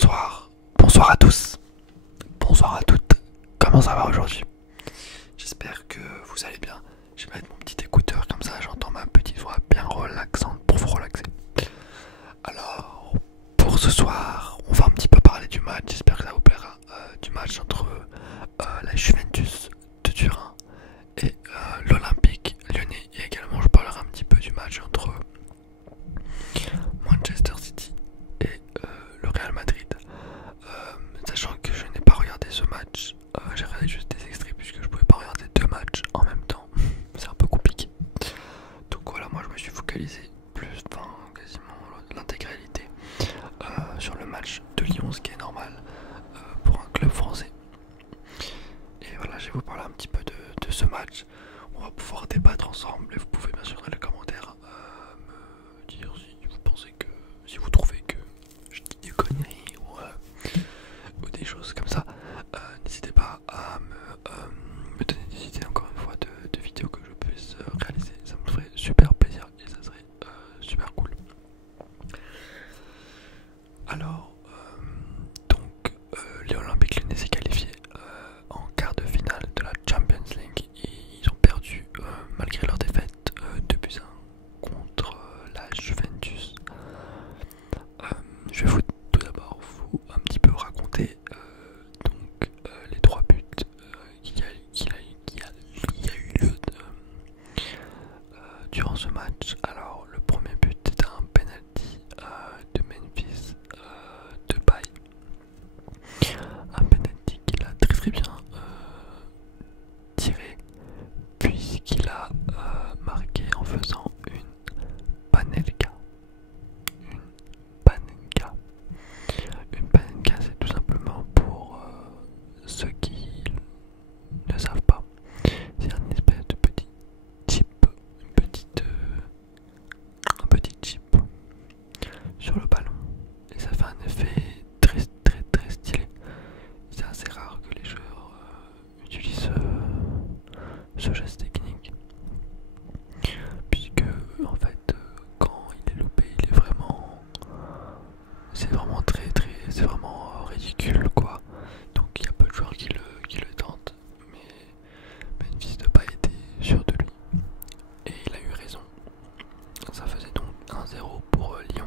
Bonsoir, bonsoir à tous, bonsoir à toutes, comment ça va aujourd'hui? J'espère que vous allez bien. Je vais mettre mon petit écouteur comme ça j'entends ma petite voix bien relaxante pour vous relaxer. Alors, pour ce soir, on va un petit peu parler du match, j'espère que ça vous plaira, du match entre la Juventus de Turin et l'Olympique Lyonnais. Et également je parlerai un petit peu du match entre Manchester City et le Real Madrid. Sachant que je n'ai pas regardé ce match, j'ai regardé juste des extraits puisque je pouvais pas regarder deux matchs en même temps. C'est un peu compliqué. Donc voilà, moi je me suis focalisé plus, enfin quasiment l'intégralité sur le match de Lyon, ce qui est normal pour un club français. Et voilà, je vais vous parler un petit peu de ce match. On va pouvoir débattre ensemble et vous pouvez bien sûr dans les commentaires me dire si vous pensez que, si vous trouvez que je dis des conneries ou des choses comme ça. N'hésitez pas à me donner des idées encore une fois de vidéos que je puisse réaliser. Ça me ferait super plaisir et ça serait super cool. Alors, donc, les Olympiques Lyonnais s'est qualifié en quart de finale de la Champions League. Ils ont perdu malgré leur défaite 2-1 contre la Juventus. Je vais tout d'abord vous un petit peu raconter les trois buts qu'il y a eu lieu durant ce match. Alors le premier but était un penalty de Memphis Depay, un penalty qu'il a très bien tiré puisqu'il a marqué en faisant une panenka. Une panenka. Une panenka, c'est tout simplement pour ceux qui ne savent pas. C'est un espèce de petit chip, un petit chip sur le ballon. Et ça fait un effet très stylé. C'est assez rare que les joueurs utilisent ce geste technique. Puisque en fait quand il est loupé, il est vraiment, c'est vraiment c'est vraiment ridicule quoi. Donc il y a peu de joueurs qui le tentent, mais Memphis Depay était sûr de lui et il a eu raison. Ça faisait donc 1-0 pour Lyon.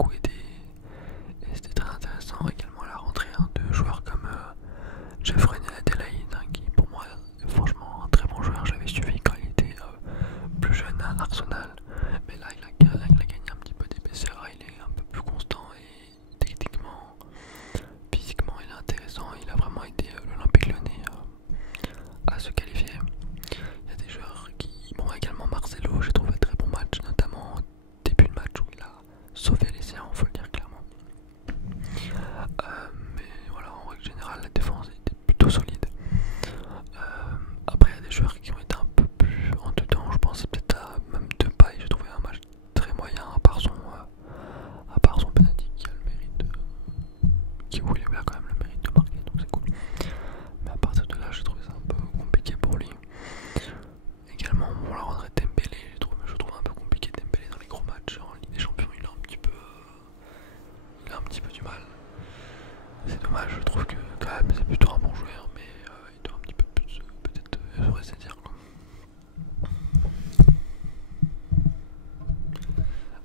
beaucoup aidé et c'était très intéressant également à la rentrée de joueurs comme Jeffrey Adelaide qui pour moi est franchement un très bon joueur. Je l'avais suivi quand il était plus jeune à Arsenal, mais là il a gagné un petit peu d'épaisseur, il est un peu plus constant et techniquement, physiquement il est intéressant. Il a vraiment aidé l'Olympique Lyonnais à se qualifier. Il y a des joueurs qui... Bon, également Marcelo, j'ai trouvé un très bon match, notamment au début de match où il a sauvé les siens, faut le dire clairement. Mais voilà, en règle générale, la défense était plutôt solide. Après, il y a des joueurs qui ont été un peu plus en dedans, je pense peut-être à même Depay, j'ai trouvé un match très moyen, à part son penalty qui a le mérite où il a quand même le mérite de marquer, donc c'est cool. Mais à partir de là, j'ai trouvé ça un peu compliqué pour lui. Également, bon, la rentrée de Dembélé, je trouve un peu compliqué Dembélé dans les gros matchs. En Ligue des Champions, il a un petit peu du mal. C'est dommage, je trouve que quand même c'est plutôt un bon joueur, mais il doit un petit peu plus peut-être se ressaisir quoi.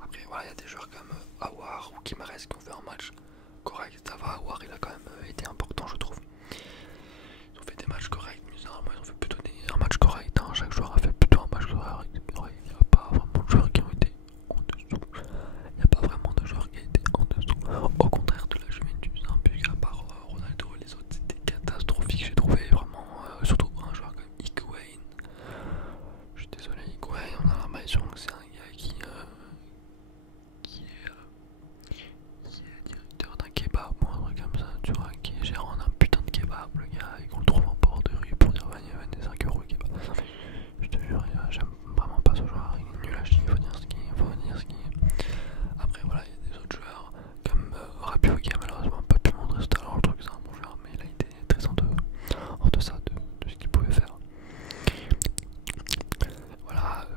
Après voilà, il y a des joueurs comme Aouar ou Guimarães qui ont fait un match correct. Ça va, Aouar il a quand même été important je trouve. Ils ont fait des matchs corrects, mais généralement ils ont fait plutôt un match correct, hein. Chaque joueur a fait plutôt un match correct. Il n'y a pas vraiment de joueurs qui ont été en dessous. Il n'y a pas vraiment de joueurs qui ont été en dessous. Au contraire de la Juventus, hein, puisqu'à part Ronaldo et les autres c'était catastrophique. J'ai trouvé vraiment, surtout un joueur comme Higuaín. Je suis désolé Higuaín, on a l'impression que c'est un gars qui est directeur d'un kebab ou un truc comme ça, tu vois, qui est gérant d'un putain de kebab, le gars, et qu'on le trouve en bord de rue pour dire venez 5 € le kebab. Je te jure, j'aime vraiment pas ce joueur, il est nul à chier, il faut dire ce qui est. Après voilà, il y a des autres joueurs comme Rabiot qui a malheureusement pas pu montrer ce talent, le truc c'est un bon joueur, mais il a été très en deçà de ce qu'il pouvait faire. Voilà,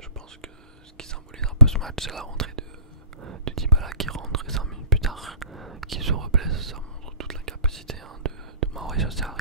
je pense que ce qui symbolise un peu ce match, c'est la rentrée de Dybala qui rentre et 5 minutes plus tard qui se reblesse. Ça montre toute la capacité de Mauricio Sarri